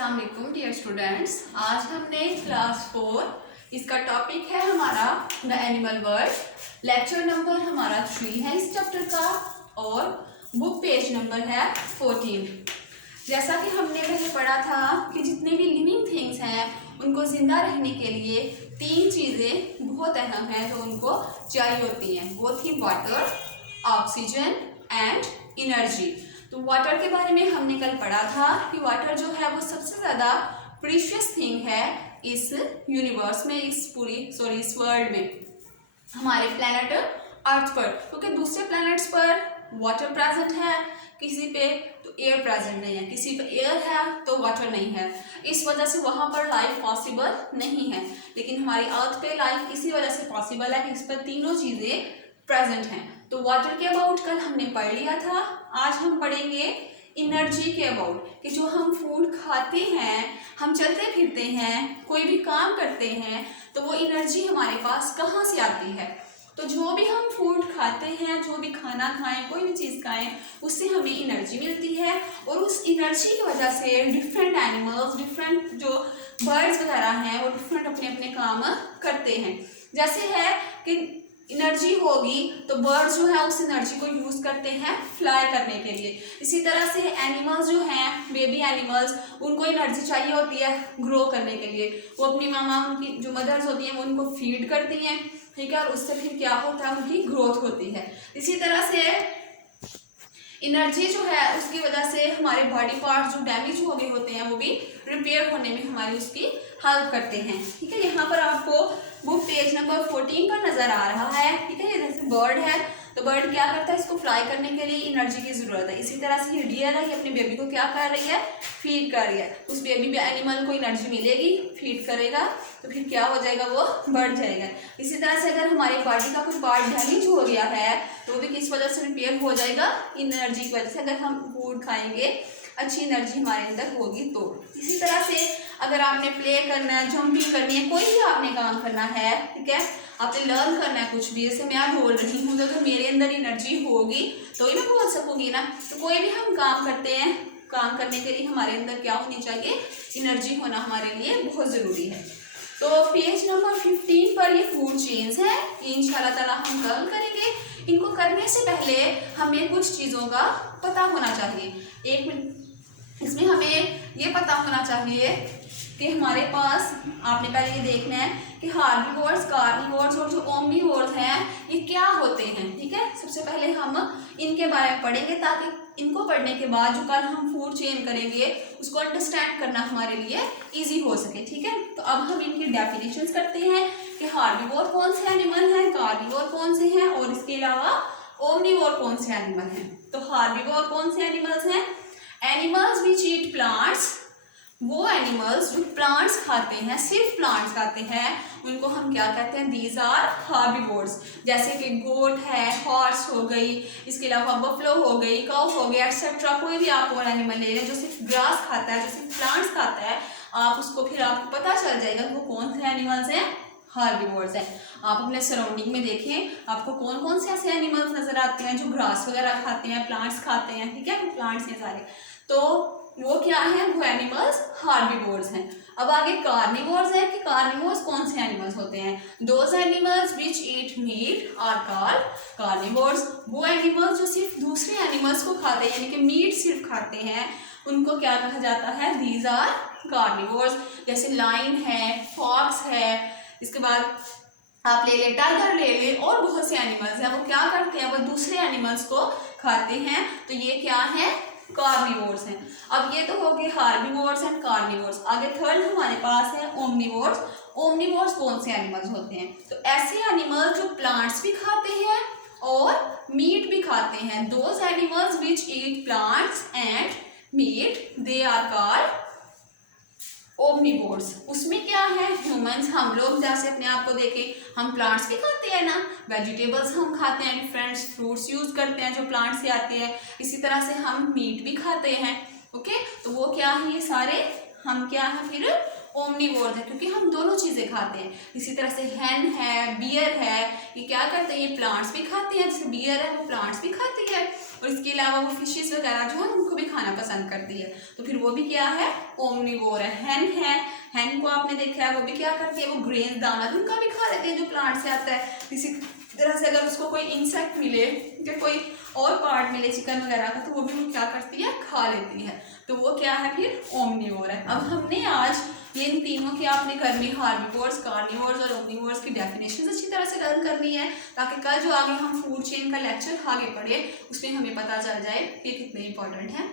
अस्सलाम वालेकुम dear students. आज हमने क्लास 4 इसका टॉपिक है हमारा the animal world. Lecture number हमारा 3 है इस चैप्टर का और बुक पेज नंबर है 14। जैसा कि हमने पहले पढ़ा था कि जितने भी लिविंग थिंग्स हैं उनको जिंदा रहने के लिए 3 चीज़ें बहुत अहम हैं जो उनको चाहिए होती हैं। वो थी वाटर, ऑक्सीजन एंड एनर्जी। तो वाटर के बारे में हमने कल पढ़ा था कि वाटर जो है वो सबसे ज़्यादा प्रीशियस थिंग है इस यूनिवर्स में, इस वर्ल्ड में, हमारे प्लेनेट अर्थ पर। क्योंकि दूसरे प्लैनेट्स पर वाटर प्रेजेंट है, किसी पे तो एयर प्रेजेंट नहीं है, किसी पे एयर है तो वाटर नहीं है। इस वजह से वहाँ पर लाइफ पॉसिबल नहीं है। लेकिन हमारी अर्थ पे लाइफ इसी वजह से पॉसिबल है कि इस पर तीनों चीज़ें प्रेजेंट हैं। तो वाटर के अबाउट कल हमने पढ़ लिया था। आज हम पढ़ेंगे एनर्जी के अबाउट कि जो हम फूड खाते हैं, हम चलते फिरते हैं, कोई भी काम करते हैं, तो वो एनर्जी हमारे पास कहाँ से आती है। तो जो भी हम फूड खाते हैं, जो भी खाना खाएं, कोई भी चीज़ खाएं, उससे हमें एनर्जी मिलती है और उस एनर्जी की वजह से डिफरेंट एनिमल्स, डिफरेंट जो बर्ड्स वगैरह हैं वो डिफरेंट अपने अपने काम करते हैं। जैसे है कि एनर्जी होगी तो बर्ड्स जो है उस एनर्जी को यूज़ करते हैं फ्लाई करने के लिए। इसी तरह से एनिमल्स जो हैं, बेबी एनिमल्स, उनको एनर्जी चाहिए होती है ग्रो करने के लिए। वो अपनी मामा, उनकी जो मदर्स होती हैं वो उनको फीड करती हैं, ठीक है, और उससे फिर क्या होता है, उनकी ग्रोथ होती है। इसी तरह से एनर्जी जो है उसकी वजह से हमारे बॉडी पार्ट्स जो डैमेज हो गए होते हैं वो भी रिपेयर होने में हमारी उसकी हेल्प करते हैं। ठीक है, यहाँ पर आपको बुक पेज नंबर 14 पर नजर आ रहा है। ठीक है, जैसे बर्ड है तो बर्ड क्या करता है, इसको फ्लाई करने के लिए एनर्जी की जरूरत है। इसी तरह से ये डियर है, ये अपने बेबी को क्या कर रही है, फीड कर रही है। उस बेबी एनिमल को एनर्जी मिलेगी, फीड करेगा तो फिर क्या हो जाएगा, वो बढ़ जाएगा। इसी तरह से अगर हमारी बॉडी का कोई पार्ट डैमेज हो गया है तो वो भी किस वजह से रिपेयर हो जाएगा, एनर्जी की वजह से। अगर हम फूड खाएंगे, अच्छी एनर्जी हमारे अंदर होगी तो। इसी तरह से अगर आपने प्ले करना है, जंपिंग करनी है, कोई भी आपने काम करना है, ठीक है, आपने लर्न करना है कुछ भी, जैसे मैं बोल रही हूँ तो मेरे अंदर एनर्जी होगी तो ही मैं बोल सकूंगी ना। तो कोई भी हम काम करते हैं, काम करने के लिए हमारे अंदर क्या होनी चाहिए, एनर्जी होना हमारे लिए बहुत ज़रूरी है। तो पेज नंबर 15 पर ये फूड चेन्स है, इंशाल्लाह ताला हम कल करेंगे। इनको करने से पहले हमें कुछ चीज़ों का पता होना चाहिए। एक मिनट, इसमें हमें ये पता होना चाहिए कि हमारे पास, आपने पहले ये देखना है कि हार्बीवोर्स, कार्निवोर्स और जो ओमनीवोर्स हैं ये क्या होते हैं। ठीक है, सबसे पहले हम इनके बारे में पढ़ेंगे ताकि इनको पढ़ने के बाद जो कल हम फूड चेन करेंगे उसको अंडरस्टैंड करना हमारे लिए इजी हो सके। ठीक है, तो अब हम इनकी डेफिनेशंस करते हैं कि हार्बीवोर कौन से एनिमल हैं, कार्निवोर कौन से हैं और इसके अलावा ओमनीवोर कौन से एनिमल हैं। तो हार्बीवोर कौन से एनिमल्स हैं, एनिमल्स विच ईट प्लांट्स, वो एनिमल्स जो प्लांट्स खाते हैं, सिर्फ प्लांट्स खाते हैं, उनको हम क्या कहते हैं, दीज आर हार्बीवोर्स। जैसे कि गोट है, हॉर्स हो गई, इसके अलावा बफलो हो गई, काउ हो गया, एक्सेट्रा। कोई भी आप और एनिमल ले लें जो सिर्फ ग्रास खाता है, जो सिर्फ प्लांट्स खाता है, आप उसको फिर आपको पता चल जाएगा वो कौन से एनिमल्स हैं, हार्बीवोर्स हैं। आप अपने सराउंडिंग में देखें आपको कौन कौन से ऐसे एनिमल्स नजर आते हैं जो ग्रास वगैरह खाते हैं, प्लांट्स खाते हैं। ठीक है, प्लांट्स हैं सारे, तो वो क्या है, वो एनिमल्स हार्बीवोर्स हैं। अब आगे कार्निवोर्स है कि कार्निवोर्स कौन से एनिमल्स होते हैं, those animals which eat meat are called carnivores. वो एनिमल्स जो सिर्फ दूसरे एनिमल्स को खाते हैं, यानी कि मीट सिर्फ खाते हैं, उनको क्या कहा जाता है, दीज आर कार्निवोर्स। जैसे लाइन है, फॉक्स है, इसके बाद आप ले ले टाइगर ले ले, और बहुत से एनिमल्स हैं, वो क्या करते हैं, वो दूसरे एनिमल्स को खाते हैं। तो ये क्या है, कार्निवोर्स हैं। अब ये तो हो गए हार्बीवोर्स एंड कार्निवोर्स। आगे थर्ड हमारे पास है ओमनीवोर्स। ओमनीवोर्स कौन से एनिमल्स होते हैं, तो ऐसे एनिमल्स जो प्लांट्स भी खाते हैं और मीट भी खाते हैं। Those animals which eat plants and meat, they are called omnivores. उसमें क्या है, ह्यूमंस, हम लोग जैसे अपने आप को देखें, हम प्लांट्स भी खाते हैं ना, वेजिटेबल्स हम खाते हैं, डिफरेंट फ्रूट्स यूज करते हैं जो प्लांट से आते हैं। इसी तरह से हम मीट भी खाते हैं। ओके, तो वो क्या है, ये सारे हम क्या है फिर ओमनीवोर्स है, क्योंकि हम दोनों चीजें खाते हैं। इसी तरह से हैन है, बियर है, ये क्या करते हैं, ये प्लांट्स भी खाते हैं। जैसे बियर है वो प्लांट्स भी खाती है, और इसके अलावा वो फिशेस वगैरह जो है उनको भी खाना पसंद करती है, तो फिर वो भी क्या है, ओमनिवोर है। हैन को आपने देखा है, वो भी क्या करती है, वो ग्रेन दाना भी उनका भी खा लेती है जो प्लांट से आता है। इसी तरह से अगर उसको कोई इंसेक्ट मिले या कोई और पार्ट मिले चिकन वगैरह का, तो वो भी वो क्या करती है, खा लेती है, तो वो क्या है फिर ओमनिवोर है। अब हमने आज ये इन तीनों की आपने घर में हार्बिवोर्स, कार्निवोर्स और ओमनिवोर्स की डेफिनेशन अच्छी तरह से लर्न करनी है, ताकि कल जो आगे हम फूड चेन का लेक्चर आगे पढ़े उसमें हमें पता चल जाए कि कितने इंपॉर्टेंट है।